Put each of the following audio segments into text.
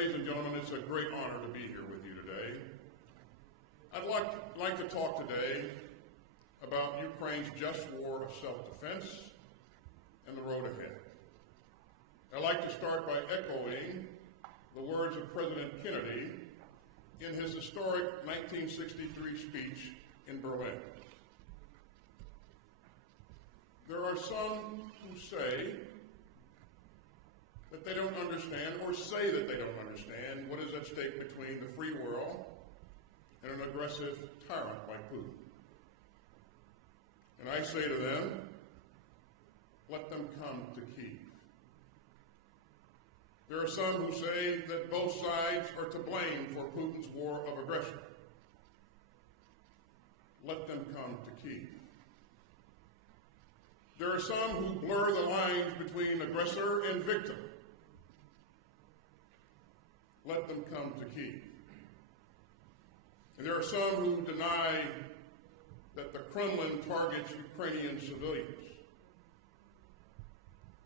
Ladies and gentlemen, it's a great honor to be here with you today. I'd like to talk today about Ukraine's just war of self-defense and the road ahead. I'd like to start by echoing the words of President Kennedy in his historic 1963 speech in Berlin. There are some who say that they don't understand, or say that they don't understand, what is at stake between the free world and an aggressive tyrant like Putin. And I say to them, let them come to Kyiv. There are some who say that both sides are to blame for Putin's war of aggression. Let them come to Kyiv. There are some who blur the lines between aggressor and victim. Let them come to Kyiv. And there are some who deny that the Kremlin targets Ukrainian civilians.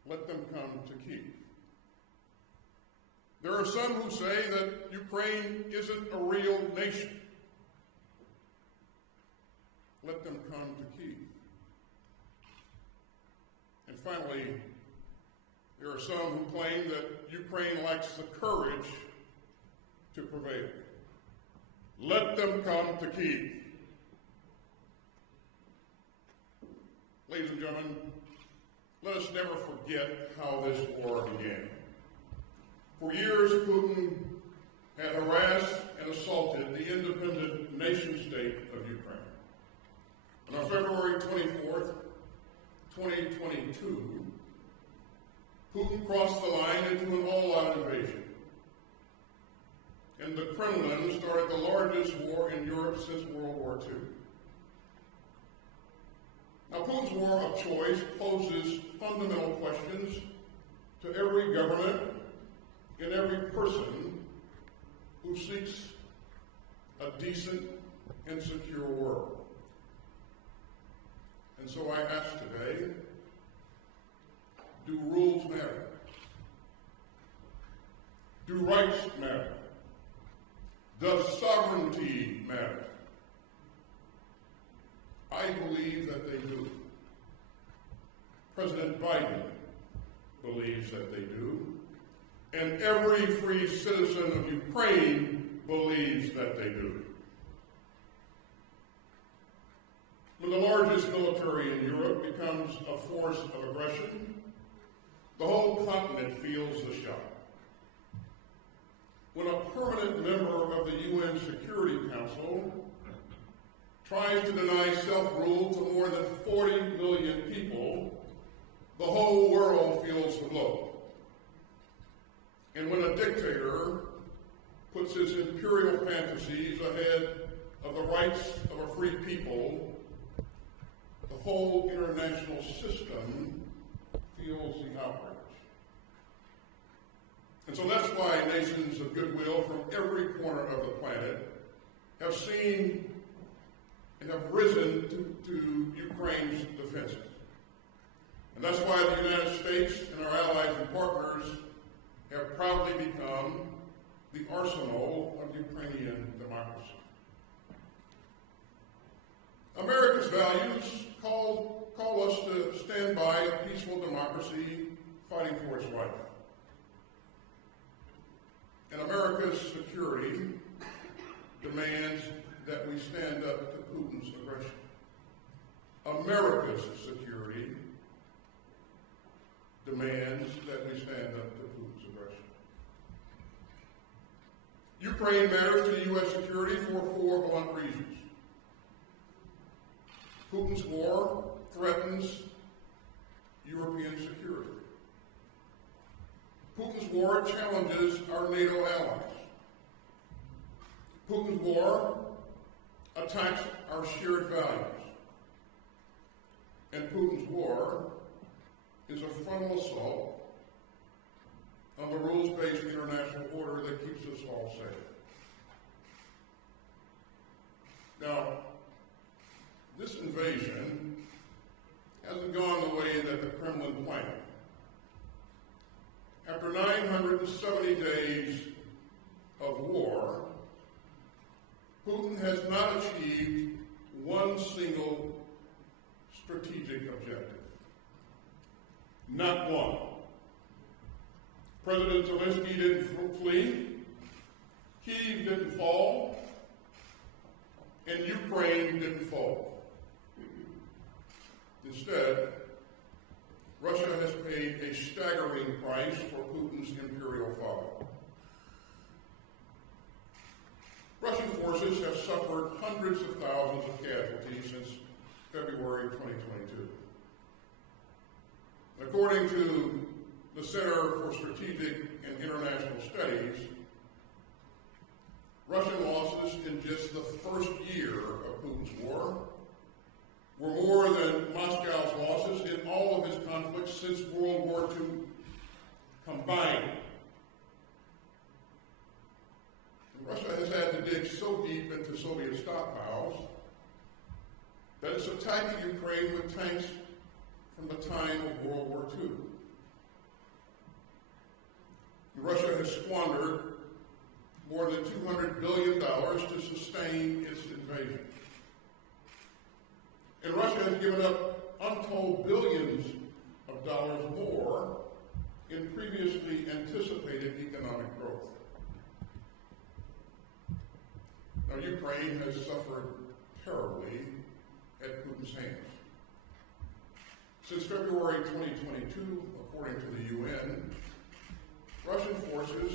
Let them come to Kyiv. There are some who say that Ukraine isn't a real nation. Let them come to Kyiv. And finally, there are some who claim that Ukraine lacks the courage to prevail. Let them come to Kyiv. Ladies and gentlemen, let us never forget how this war began. For years, Putin had harassed and assaulted the independent nation-state of Ukraine. And on February 24th, 2022, Putin crossed the line into an all-out invasion. And the Kremlin started the largest war in Europe since World War II. Now, Putin's war of choice poses fundamental questions to every government and every person who seeks a decent and secure world. And so I ask today, do rules matter? Do rights matter? Does sovereignty matter? I believe that they do. President Biden believes that they do. And every free citizen of Ukraine believes that they do. When the largest military in Europe becomes a force of aggression, the whole continent feels the shock. When a permanent member of the UN Security Council tries to deny self-rule to more than 40 million people, the whole world feels the blow. And when a dictator puts his imperial fantasies ahead of the rights of a free people, the whole international system feels the outrage. And so that's why nations of goodwill from every corner of the planet have seen and have risen to Ukraine's defenses. And that's why the United States and our allies and partners have proudly become the arsenal of Ukrainian democracy. America's values call us to stand by a peaceful democracy fighting for its life. And America's security demands that we stand up to Putin's aggression. America's security demands that we stand up to Putin's aggression. Ukraine matters to U.S. security for four blunt reasons. Putin's war threatens European security. Putin's war challenges our NATO allies. Putin's war attacks our shared values. And Putin's war is a frontal assault on the rules-based international order that keeps us all safe. Now, this invasion hasn't gone the way that the Kremlin planned. After 970 days Putin has not achieved one single strategic objective. Not one. President Zelensky didn't flee, Kyiv didn't fall, and Ukraine didn't fall. Instead, Russia has paid a staggering price for Putin's imperial father. Russian forces have suffered hundreds of thousands of casualties since February 2022. According to the Center for Strategic and International Studies, Russian losses in just the first year of Putin's war were more than Moscow's losses in all of his conflicts since World War II combined. And Russia has had to dig so deep into Soviet stockpiles that it's attacking Ukraine with tanks from the time of World War II. Russia has squandered more than $200 billion to sustain its invasion. And Russia has given up untold billions of dollars more in previously anticipated economic growth. Now, Ukraine has suffered terribly at Putin's hands. Since February 2022, according to the UN, Russian forces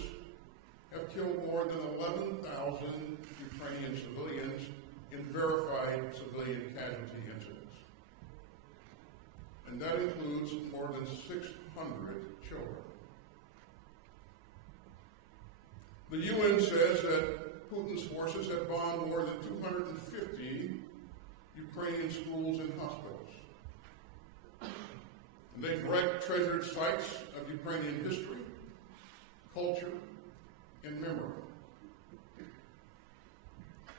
have killed more than 11,000 Ukrainian civilians in verified civilian casualty incidents. And that includes more than 600 children. The UN says that Putin's forces have bombed more than 250 Ukrainian schools and hospitals. And they've wrecked treasured sites of Ukrainian history, culture, and memory.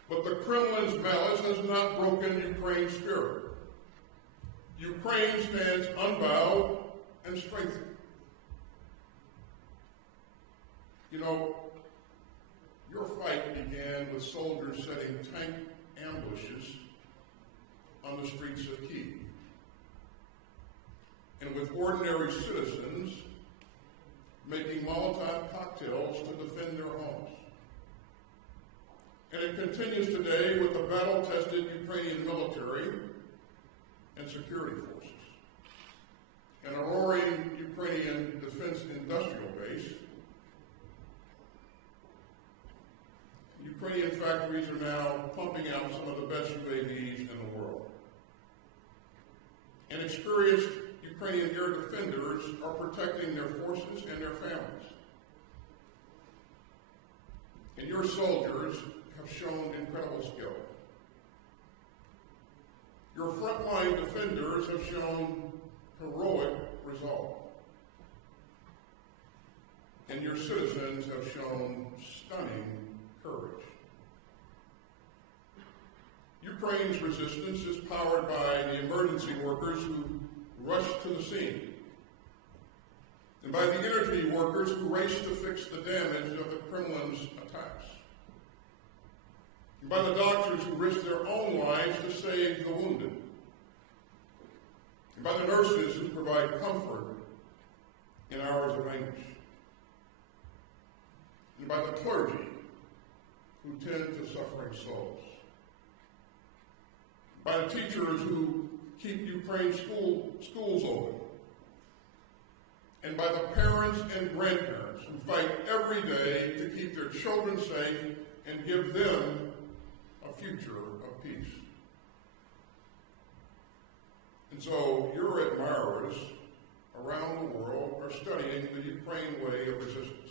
But the Kremlin's malice has not broken Ukraine's spirit. Ukraine stands unbowed and strengthened. You know, your fight began with soldiers setting tank ambushes on the streets of Kyiv, and with ordinary citizens making Molotov cocktails to defend their homes. And it continues today with the battle-tested Ukrainian military and security forces, and a roaring Ukrainian defense industrial base. Ukrainian factories are now pumping out some of the best UAVs in the world. And experienced Ukrainian air defenders are protecting their forces and their families. And your soldiers have shown incredible skill. Your frontline defenders have shown heroic resolve. And your citizens have shown stunning courage. Ukraine's resistance is powered by the emergency workers who rushed to the scene, and by the energy workers who raced to fix the damage of the Kremlin's attacks, and by the doctors who risked their own lives to save the wounded, and by the nurses who provide comfort in hours of anguish, and by the clergy who tend to suffering souls, by the teachers who keep Ukraine's schools open, and by the parents and grandparents who fight every day to keep their children safe and give them a future of peace. And so your admirers around the world are studying the Ukraine way of resistance.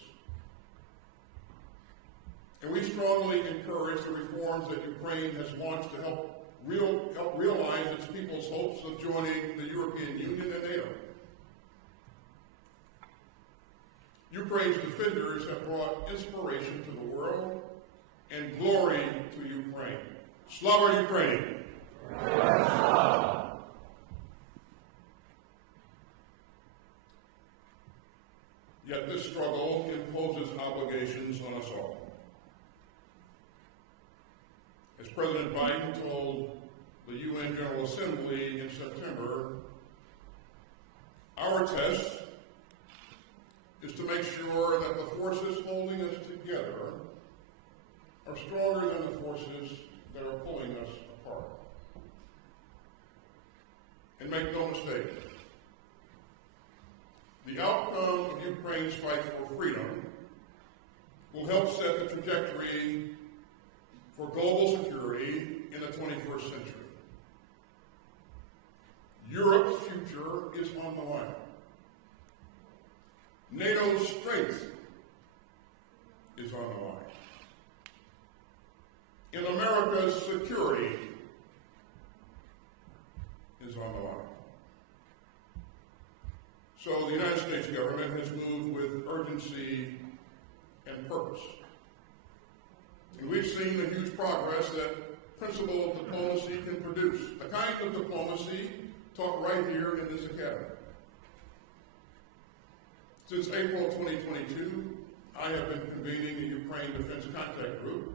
And we strongly encourage the reforms that Ukraine has launched to help realize its people's hopes of joining the European Union and NATO. Ukraine's defenders have brought inspiration to the world and glory to Ukraine. Slava Ukraine! Yet this struggle imposes obligations on us all. President Biden told the UN General Assembly in September, our test is to make sure that the forces holding us together are stronger than the forces that are pulling us apart. And make no mistake, the outcome of Ukraine's fight for freedom will help set the trajectory for global security in the 21st century. Europe's future is on the line. NATO's strength is on the line. And America's security is on the line. So the United States government has moved with urgency and purpose. And we've seen the huge progress that principled diplomacy can produce, the kind of diplomacy taught right here in this academy. Since April 2022, I have been convening the Ukraine Defense Contact Group,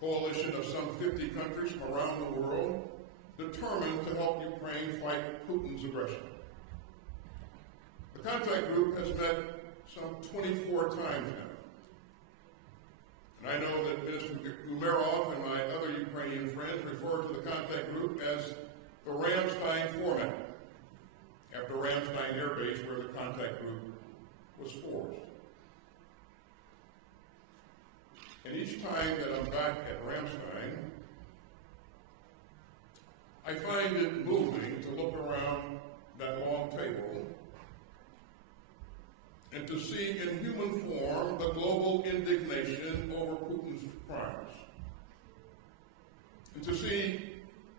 coalition of some 50 countries from around the world, determined to help Ukraine fight Putin's aggression. The contact group has met some 24 times now. And I know that Minister Umerov and my other Ukrainian friends refer to the contact group as the Ramstein format, after Ramstein Air Base, where the contact group was forged. And each time that I'm back at Ramstein, I find it moving to look around that long table and to see in human form the global indignation over Putin's crimes. And to see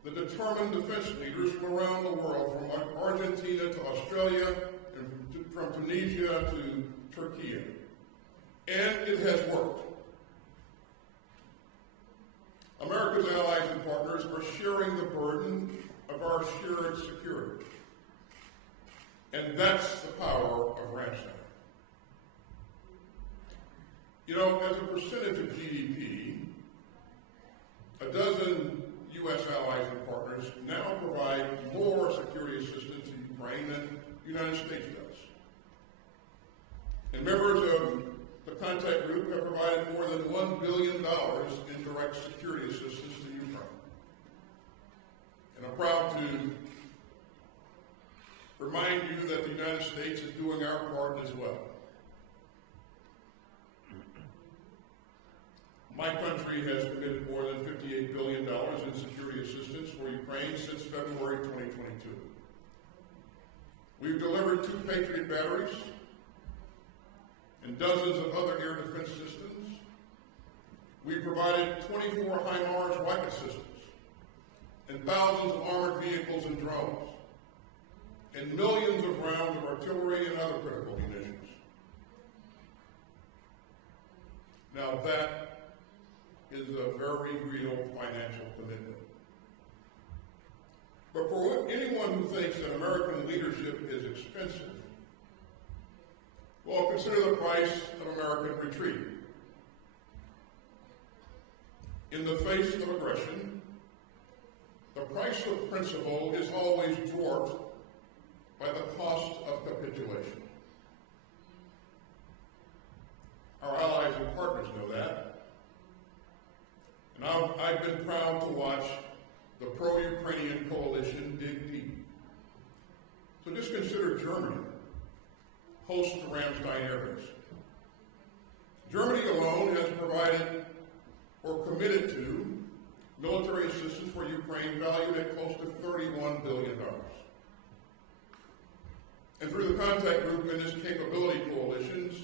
the determined defense leaders from around the world, from Argentina to Australia, and from Tunisia to Turkey. And it has worked. America's allies and partners are sharing the burden of our shared security. And that's the power of Ramstein. You know, as a percentage of GDP, a dozen U.S. allies and partners now provide more security assistance to Ukraine than the United States does. And members of the contact group have provided more than $1 billion in direct security assistance to Ukraine. And I'm proud to remind you that the United States is doing our part as well. My country has committed more than $58 billion in security assistance for Ukraine since February 2022. We've delivered 2 Patriot batteries and dozens of other air defense systems. We've provided 24 HIMARS rocket systems and thousands of armored vehicles and drones and millions of rounds of artillery and other critical munitions. Now that is a very real financial commitment. But for anyone who thinks that American leadership is expensive, well, consider the price of American retreat. In the face of aggression, the price of principle is always dwarfed by the cost of capitulation. Our allies and partners know that. And I've been proud to watch the pro-Ukrainian coalition dig deep. So just consider Germany, host to Ramstein Air Base. Germany alone has provided or committed to military assistance for Ukraine valued at close to $31 billion. And through the contact group and its capability coalitions,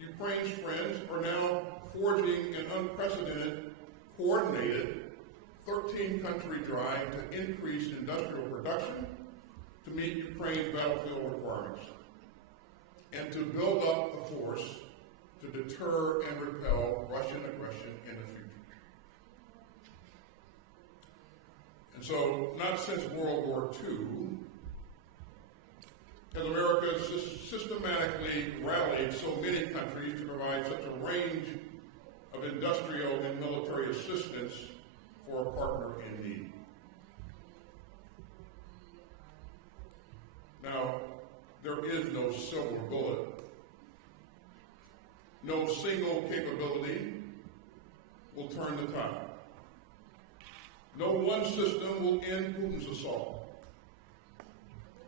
Ukraine's friends are now forging an unprecedented, coordinated 13-country drive to increase industrial production to meet Ukraine's battlefield requirements and to build up a force to deter and repel Russian aggression in the future. And so, not since World War II has America systematically rallied so many countries to provide such a range of industrial and military assistance for a partner in need. Now, there is no silver bullet. No single capability will turn the tide. No one system will end Putin's assault.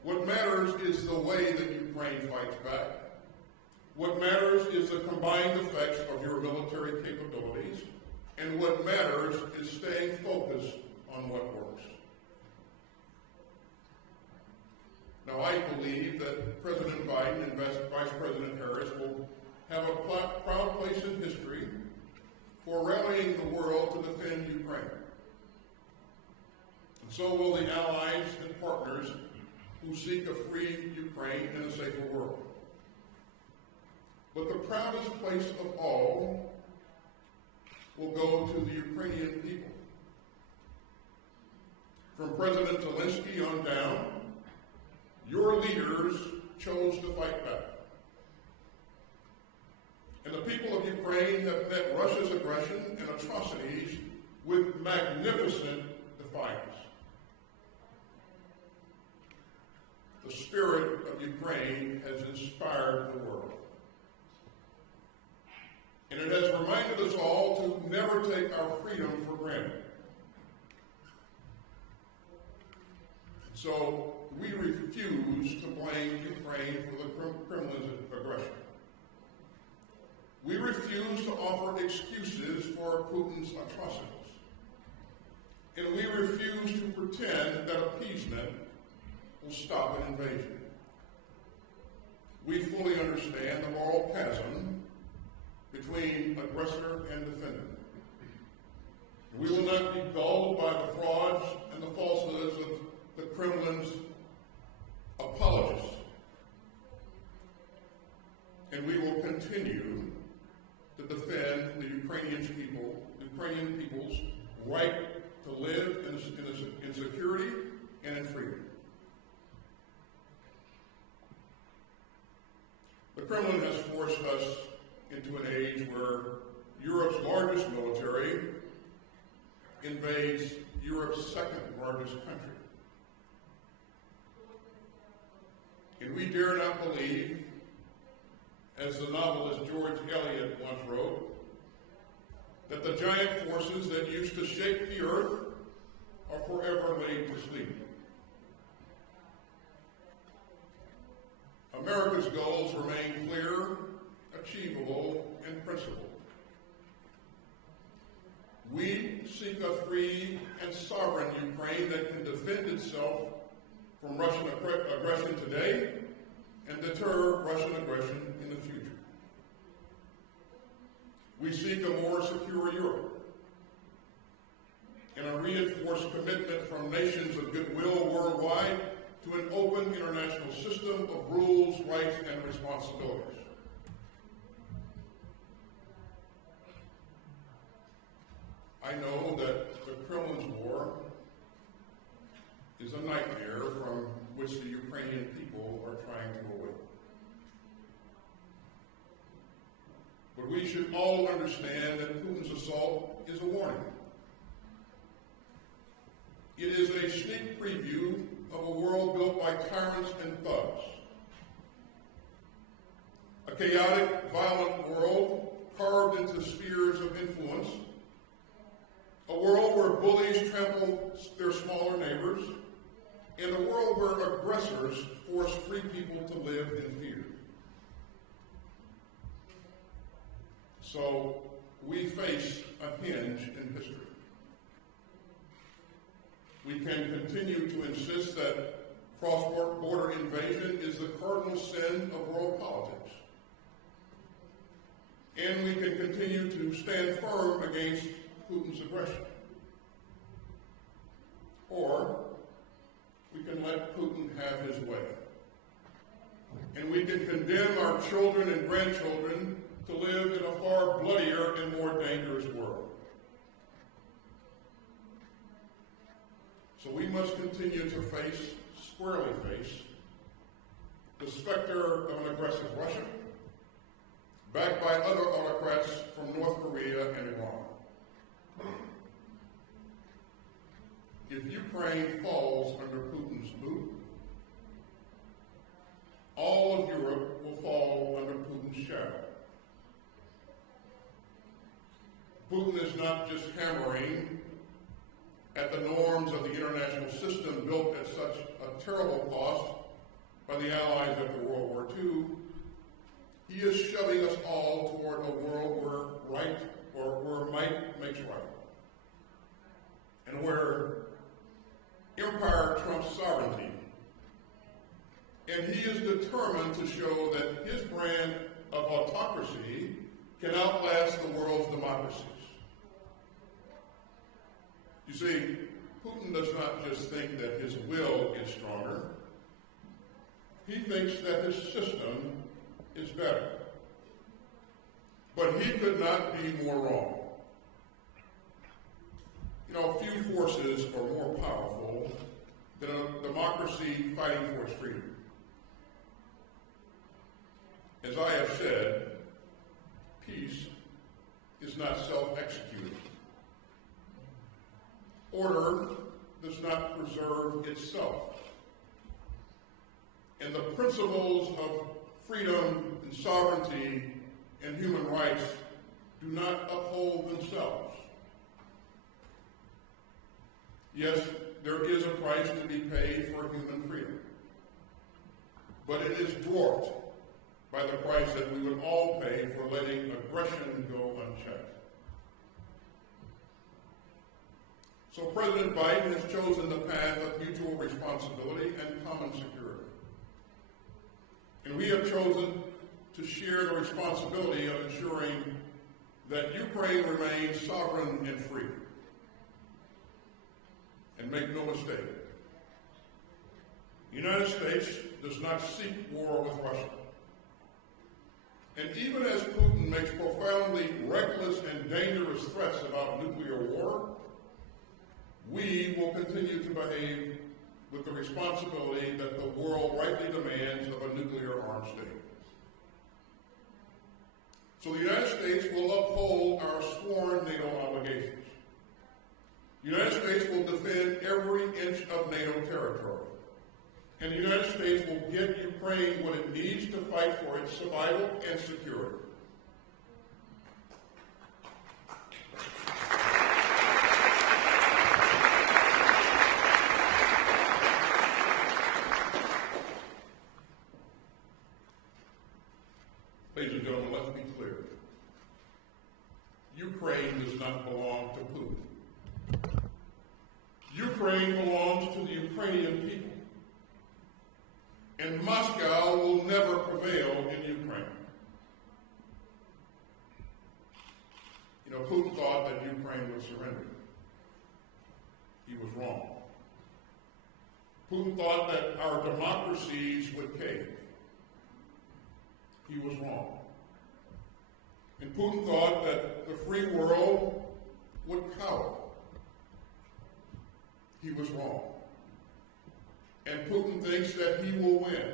What matters is the way that Ukraine fights back. What matters is the combined effects of your military capabilities. And what matters is staying focused on what works. Now, I believe that President Biden and Vice President Harris will have a proud place in history for rallying the world to defend Ukraine. And so will the allies and partners who seek a free Ukraine and a safer world. But the proudest place of all will go to the Ukrainian people. From President Zelensky on down, your leaders chose to fight back. And the people of Ukraine have met Russia's aggression and atrocities with magnificent defiance. The spirit of Ukraine has inspired the world. And it has reminded us all to never take our freedom for granted. So we refuse to blame Ukraine for the Kremlin's aggression. We refuse to offer excuses for Putin's atrocities. And we refuse to pretend that appeasement will stop an invasion. We fully understand the moral chasm between aggressor and defender. We will not be gulled by the frauds and the falsehoods of the Kremlin's apologists. And we will continue to defend the Ukrainian people's right to live in security and in freedom. The Kremlin has forced us into an age where Europe's largest military invades Europe's second largest country. And we dare not believe, as the novelist George Eliot once wrote, that the giant forces that used to shake the earth are forever laid to sleep. America's goals remain clear, achievable, and principled. We seek a free and sovereign Ukraine that can defend itself from Russian aggression today and deter Russian aggression in the future. We seek a more secure Europe and a reinforced commitment from nations of goodwill worldwide to an open international system of rules, rights, and responsibilities. I know that the Kremlin's war is a nightmare from which the Ukrainian people are trying to awake. But we should all understand that Putin's assault is a warning. It is a sneak preview of a world built by tyrants and thugs. A chaotic, violent world carved into spheres of influence. A world where bullies trample their smaller neighbors. And a world where aggressors force free people to live in fear. So we face a hinge in history. We can continue to insist that cross-border invasion is the cardinal sin of world politics. And we can continue to stand firm against Putin's aggression. Or we can let Putin have his way. And we can condemn our children and grandchildren to live in a far bloodier and more dangerous world. So we must continue to squarely face, the specter of an aggressive Russia, backed by other autocrats from North Korea and Iran. if Ukraine falls under Putin's boot, all of Europe will fall under Putin's shadow. Putin is not just hammering at the norms of the international system built at such a terrible cost by the Allies after World War II. He is shoving us all toward a world where might makes right, and where empire trumps sovereignty. And he is determined to show that his brand of autocracy can outlast the world's democracies. You see, Putin does not just think that his will is stronger. He thinks that his system is better. But he could not be more wrong. You know, few forces are more powerful than a democracy fighting for its freedom. As I have said, peace is not self-executing. Order does not preserve itself. And the principles of freedom and sovereignty and human rights do not uphold themselves. Yes, there is a price to be paid for human freedom, but it is dwarfed by the price that we would all pay for letting aggression go unchecked. So President Biden has chosen the path of mutual responsibility and common security. And we have chosen to share the responsibility of ensuring that Ukraine remains sovereign and free. And make no mistake, the United States does not seek war with Russia. And even as Putin makes profoundly reckless and dangerous threats about nuclear war, we will continue to behave with the responsibility that the world rightly demands of a nuclear-armed state. So the United States will uphold our sworn NATO obligations. The United States will defend every inch of NATO territory. And the United States will give Ukraine what it needs to fight for its survival and security. Ladies and gentlemen, let's be clear. Ukraine does not belong to Putin. Ukraine belongs to the Ukrainian people. And Moscow will never prevail in Ukraine. You know, Putin thought that Ukraine would surrender. He was wrong. Putin thought that our democracies would cave. He was wrong. And Putin thought that the free world would cower. He was wrong. And Putin thinks that he will win.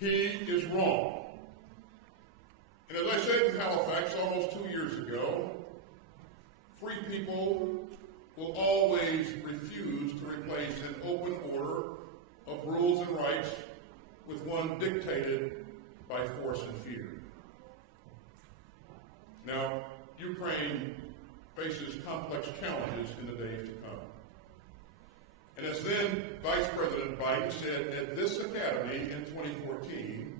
He is wrong. And as I said in Halifax almost 2 years ago, free people will always refuse to replace an open order of rules and rights with one dictated by force and fear. Now, Ukraine faces complex challenges in the days to come. And as then Vice President Biden said at this academy in 2014,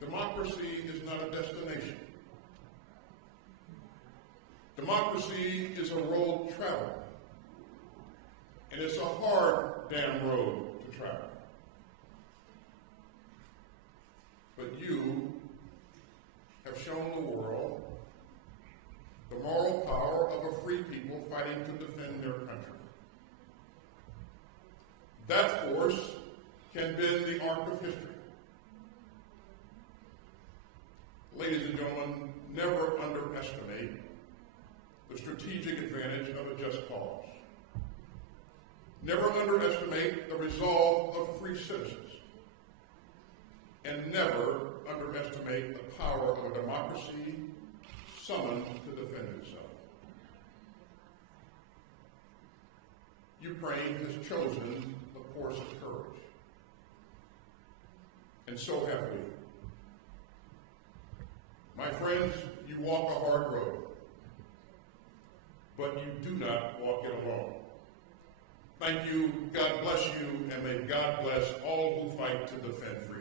democracy is not a destination. Democracy is a road traveled. And it's a hard damn road to travel. But you have shown the world the moral power of a free people fighting to defend their country. That force can bend the arc of history. Ladies and gentlemen, never underestimate the strategic advantage of a just cause. Never underestimate the resolve of free citizens. And never underestimate the power of a democracy summoned to defend itself. Ukraine has chosen the course of courage. And so have we. My friends, you walk a hard road, but you do not walk it alone. Thank you, God bless you, and may God bless all who fight to defend freedom.